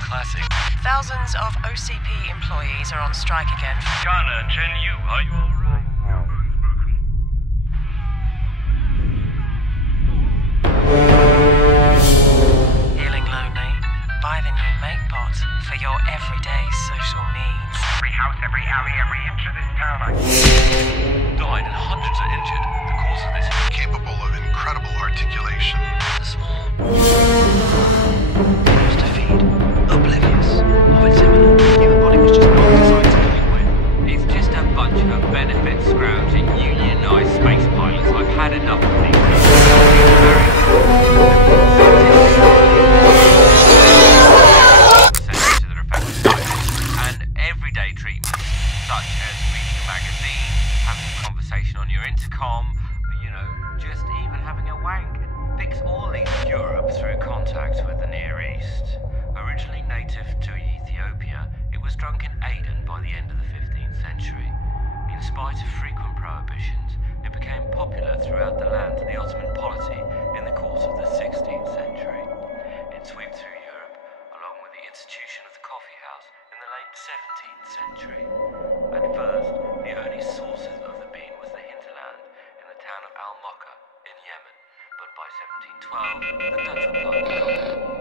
Classic. Thousands of OCP employees are on strike again. Jana, Chen Yu, are you alright? Feeling lonely? Buy the new MateBot for your everyday social needs. Every house, every alley, every inch of this town. Died and hundreds are injured. The cause of this is capable of incredible articulation. small. Used to feed. Oblivious of its imminent. Human body was just not designed to cope with. It's just a bunch of benefit scrounging unionised space pilots. I've had enough of these. And everyday treatments, such as reading a magazine, having a conversation on your intercom, you know, just even having a wank. Fix all these Europe through contact with the Near East. Originally native to Ethiopia, it was drunk in Aden by the end of the 15th century. In spite of frequent prohibitions, it became popular throughout the land of the Ottoman polity in the course of the 16th century. It swept through Europe, along with the institution of the coffee house in the late 17th century. At first, the only sources of the bean was the hinterland in the town of Al-Mokka in Yemen, but by 1712, the Dutch were planted on it.